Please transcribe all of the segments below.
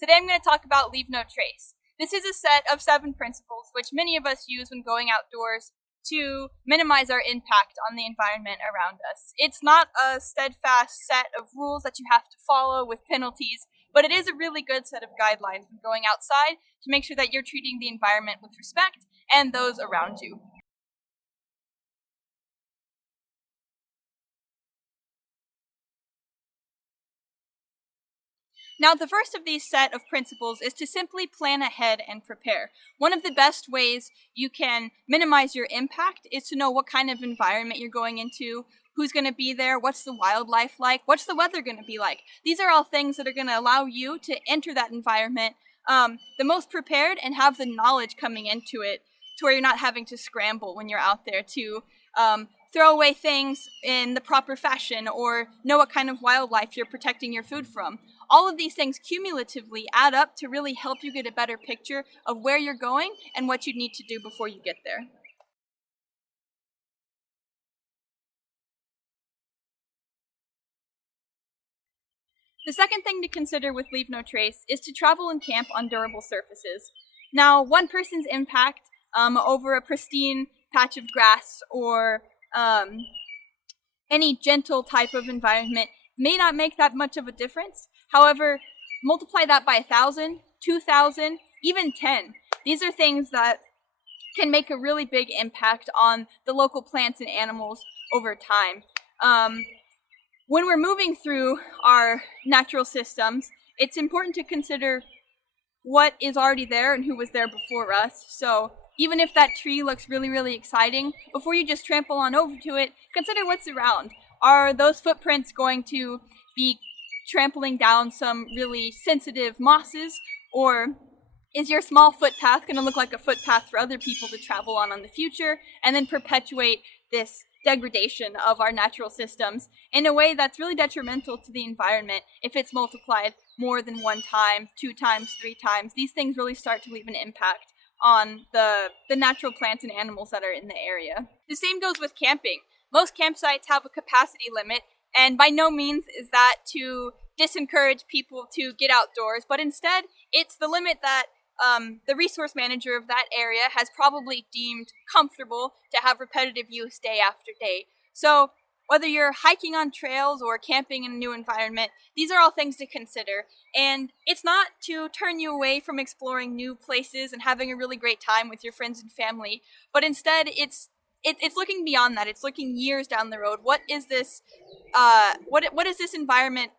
Today I'm going to talk about Leave No Trace. This is a set of 7 principles which many of us use when going outdoors to minimize our impact on the environment around us. It's not a steadfast set of rules that you have to follow with penalties, but it is a really good set of guidelines when going outside to make sure that you're treating the environment with respect and those around you. Now, the first of these set of principles is to simply plan ahead and prepare. One of the best ways you can minimize your impact is to know what kind of environment you're going into, who's going to be there, what's the wildlife like, what's the weather going to be like. These are all things that are going to allow you to enter that environment the most prepared and have the knowledge coming into it to where you're not having to scramble when you're out there to throw away things in the proper fashion or know what kind of wildlife you're protecting your food from. All of these things cumulatively add up to really help you get a better picture of where you're going and what you need to do before you get there. The second thing to consider with Leave No Trace is to travel and camp on durable surfaces. Now, one person's impact over a pristine patch of grass or any gentle type of environment may not make that much of a difference. However, multiply that by 1,000, 2,000, even 10. These are things that can make a really big impact on the local plants and animals over time. When we're moving through our natural systems, it's important to consider what is already there and who was there before us. So even if that tree looks really, really exciting, before you just trample on over to it, consider what's around. Are those footprints going to be trampling down some really sensitive mosses, or is your small footpath going to look like a footpath for other people to travel on the future and then perpetuate this degradation of our natural systems in a way that's really detrimental to the environment if it's multiplied more than 1 time, 2 times, 3 times? These things really start to leave an impact on the natural plants and animals that are in the area. The same goes with camping. Most campsites have a capacity limit, and by no means is that to disencourage people to get outdoors, but instead it's the limit that the resource manager of that area has probably deemed comfortable to have repetitive use day after day. So whether you're hiking on trails or camping in a new environment, these are all things to consider. And it's not to turn you away from exploring new places and having a really great time with your friends and family, but instead it's looking beyond that. It's looking years down the road. What is this environment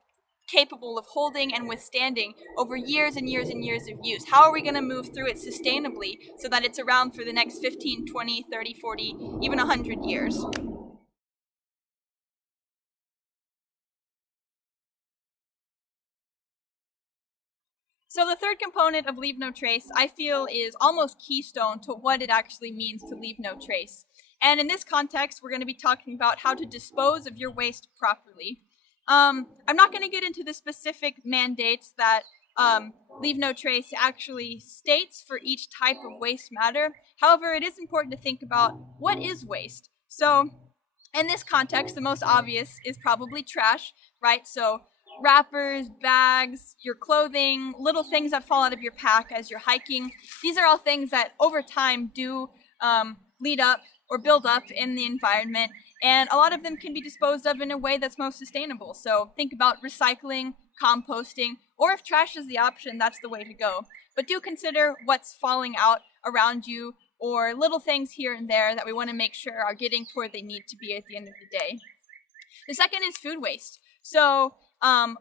capable of holding and withstanding over years and years and years of use? How are we going to move through it sustainably so that it's around for the next 15, 20, 30, 40, even 100 years? So the third component of Leave No Trace, I feel, is almost keystone to what it actually means to leave no trace. And in this context, we're going to be talking about how to dispose of your waste properly. I'm not going to get into the specific mandates that Leave No Trace actually states for each type of waste matter. However, it is important to think about what is waste. So in this context, the most obvious is probably trash, right? So wrappers, bags, your clothing, little things that fall out of your pack as you're hiking. These are all things that over time do lead up or build up in the environment, and a lot of them can be disposed of in a way that's most sustainable. So think about recycling, composting, or if trash is the option, that's the way to go. But do consider what's falling out around you or little things here and there that we want to make sure are getting to where they need to be at the end of the day. The second is food waste. So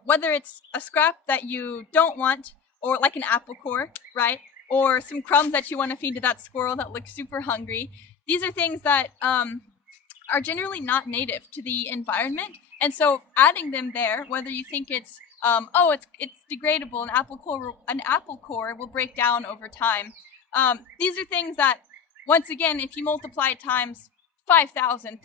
whether it's a scrap that you don't want, or like an apple core, right? Or some crumbs that you want to feed to that squirrel that looks super hungry. These are things that are generally not native to the environment, and so adding them there, whether you think it's it's degradable, an apple core will break down over time. These are things that, once again, if you multiply it times 5,000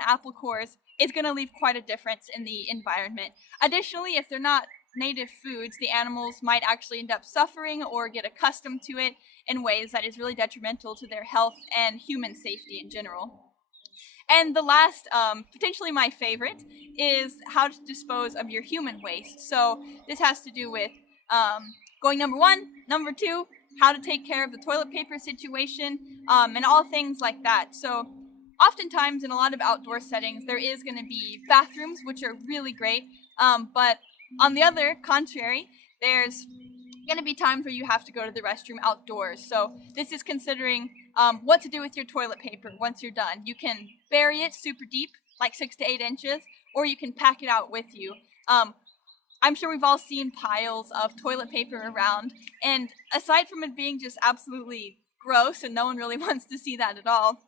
apple cores, it's going to leave quite a difference in the environment. Additionally, if they're not native foods, the animals might actually end up suffering or get accustomed to it in ways that is really detrimental to their health and human safety in general. And the last, potentially my favorite, is how to dispose of your human waste. So this has to do with going number one, number two, how to take care of the toilet paper situation, and all things like that. So oftentimes in a lot of outdoor settings, there is going to be bathrooms, which are really great. But on the other contrary, there's going to be times where you have to go to the restroom outdoors. So this is considering what to do with your toilet paper once you're done. You can bury it super deep, like 6 to 8 inches, or you can pack it out with you. I'm sure we've all seen piles of toilet paper around, and aside from it being just absolutely gross and no one really wants to see that at all,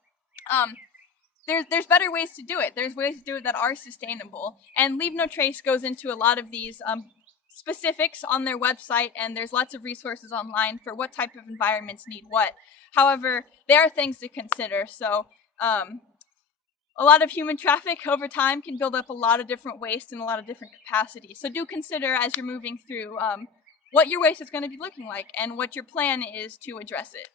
there's better ways to do it. There's ways to do it that are sustainable, and Leave No Trace goes into a lot of these specifics on their website, and there's lots of resources online for what type of environments need what. However, there are things to consider. So a lot of human traffic over time can build up a lot of different waste in a lot of different capacities. So do consider as you're moving through what your waste is going to be looking like and what your plan is to address it.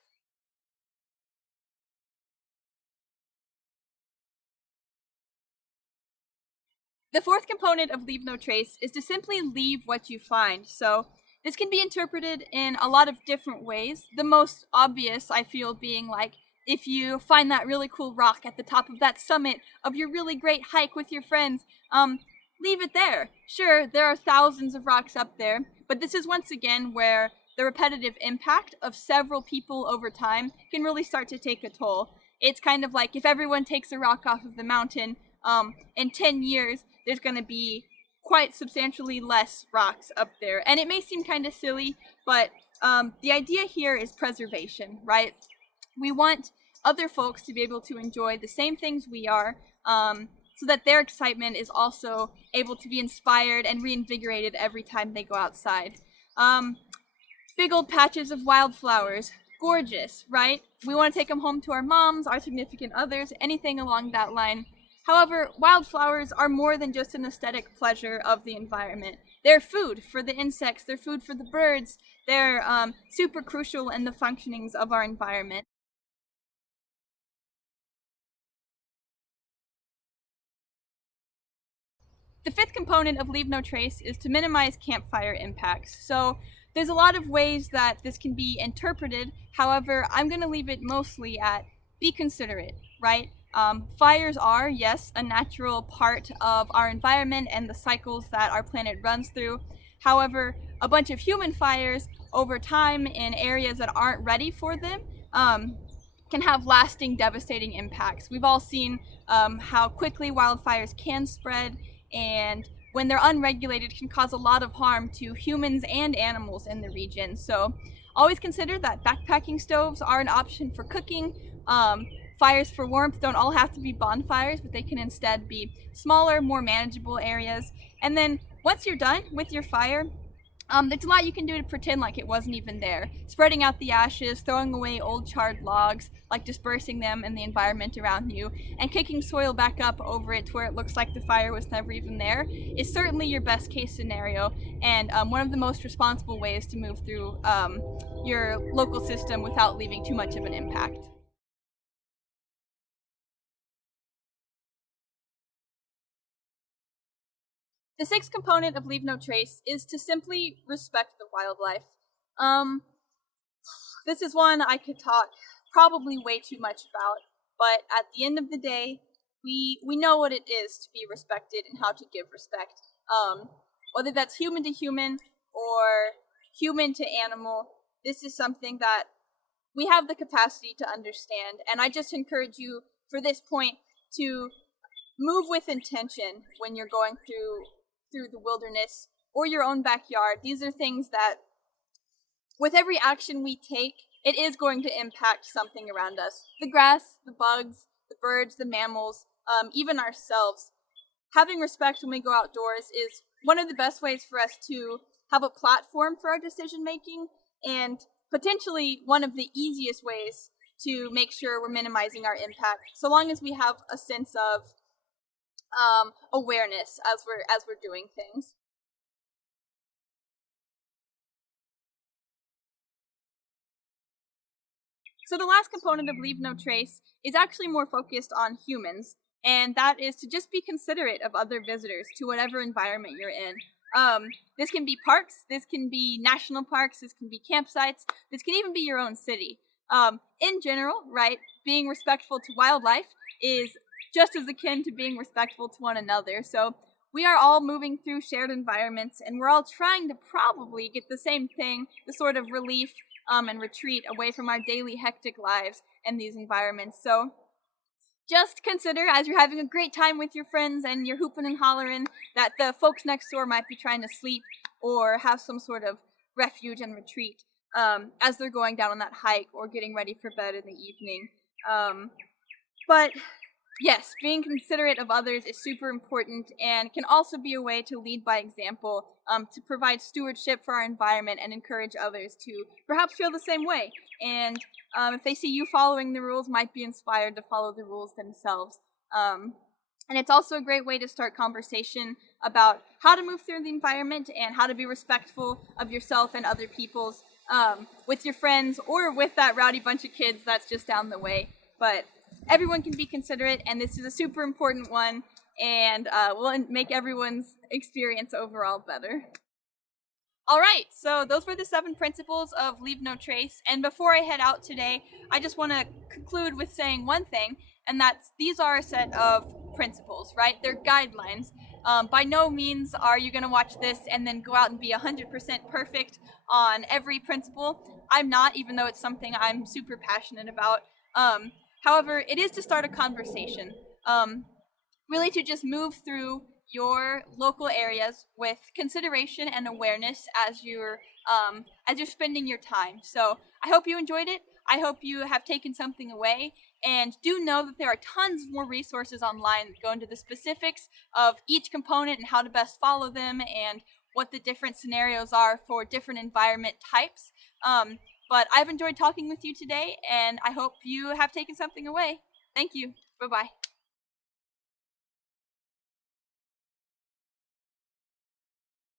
The fourth component of Leave No Trace is to simply leave what you find. So this can be interpreted in a lot of different ways. The most obvious, I feel, being like, if you find that really cool rock at the top of that summit of your really great hike with your friends, leave it there. Sure, there are thousands of rocks up there, but this is once again where the repetitive impact of several people over time can really start to take a toll. It's kind of like if everyone takes a rock off of the mountain, in 10 years, there's going to be quite substantially less rocks up there. And it may seem kind of silly, but the idea here is preservation, right? We want other folks to be able to enjoy the same things we are, so that their excitement is also able to be inspired and reinvigorated every time they go outside. Big old patches of wildflowers, gorgeous, right? We want to take them home to our moms, our significant others, anything along that line. However, wildflowers are more than just an aesthetic pleasure of the environment. They're food for the insects, they're food for the birds, they're super crucial in the functionings of our environment. The fifth component of Leave No Trace is to minimize campfire impacts. So there's a lot of ways that this can be interpreted. However, I'm going to leave it mostly at be considerate, right? Fires are, yes, a natural part of our environment and the cycles that our planet runs through. However, a bunch of human fires over time in areas that aren't ready for them can have lasting, devastating impacts. We've all seen how quickly wildfires can spread, and when they're unregulated can cause a lot of harm to humans and animals in the region. So always consider that backpacking stoves are an option for cooking. Fires for warmth don't all have to be bonfires, but they can instead be smaller, more manageable areas. And then once you're done with your fire, there's a lot you can do to pretend like it wasn't even there. Spreading out the ashes, throwing away old charred logs, like dispersing them in the environment around you, and kicking soil back up over it to where it looks like the fire was never even there is certainly your best case scenario, and one of the most responsible ways to move through your local system without leaving too much of an impact. The sixth component of Leave No Trace is to simply respect the wildlife. This is one I could talk probably way too much about, but at the end of the day, we know what it is to be respected and how to give respect. Whether that's human to human or human to animal, this is something that we have the capacity to understand, and I just encourage you for this point to move with intention when you're going through the wilderness or your own backyard. These are things that, with every action we take, it is going to impact something around us. The grass, the bugs, the birds, the mammals, even ourselves. Having respect when we go outdoors is one of the best ways for us to have a platform for our decision making, and potentially one of the easiest ways to make sure we're minimizing our impact, so long as we have a sense of awareness as we're doing things. So the last component of Leave No Trace is actually more focused on humans, and that is to just be considerate of other visitors to whatever environment you're in. This can be parks, this can be national parks, this can be campsites, this can even be your own city. In general, right, being respectful to wildlife is just as akin to being respectful to one another. So we are all moving through shared environments, and we're all trying to probably get the same thing, the sort of relief and retreat away from our daily hectic lives and these environments. So just consider, as you're having a great time with your friends and you're hooping and hollering, that the folks next door might be trying to sleep or have some sort of refuge and retreat as they're going down on that hike or getting ready for bed in the evening. But yes, being considerate of others is super important and can also be a way to lead by example, to provide stewardship for our environment and encourage others to perhaps feel the same way. And if they see you following the rules, might be inspired to follow the rules themselves. And it's also a great way to start conversation about how to move through the environment and how to be respectful of yourself and other people's with your friends or with that rowdy bunch of kids that's just down the way. But everyone can be considerate, and this is a super important one, and will make everyone's experience overall better. All right, so those were the 7 principles of Leave No Trace, and before I head out today, I just want to conclude with saying one thing, and that's these are a set of principles, right? They're guidelines. By no means are you going to watch this and then go out and be 100% perfect on every principle. I'm not, even though it's something I'm super passionate about. However, it is to start a conversation, really to just move through your local areas with consideration and awareness as you're spending your time. So I hope you enjoyed it. I hope you have taken something away, and do know that there are tons more resources online that go into the specifics of each component and how to best follow them and what the different scenarios are for different environment types. But I've enjoyed talking with you today, and I hope you have taken something away. Thank you. Bye-bye.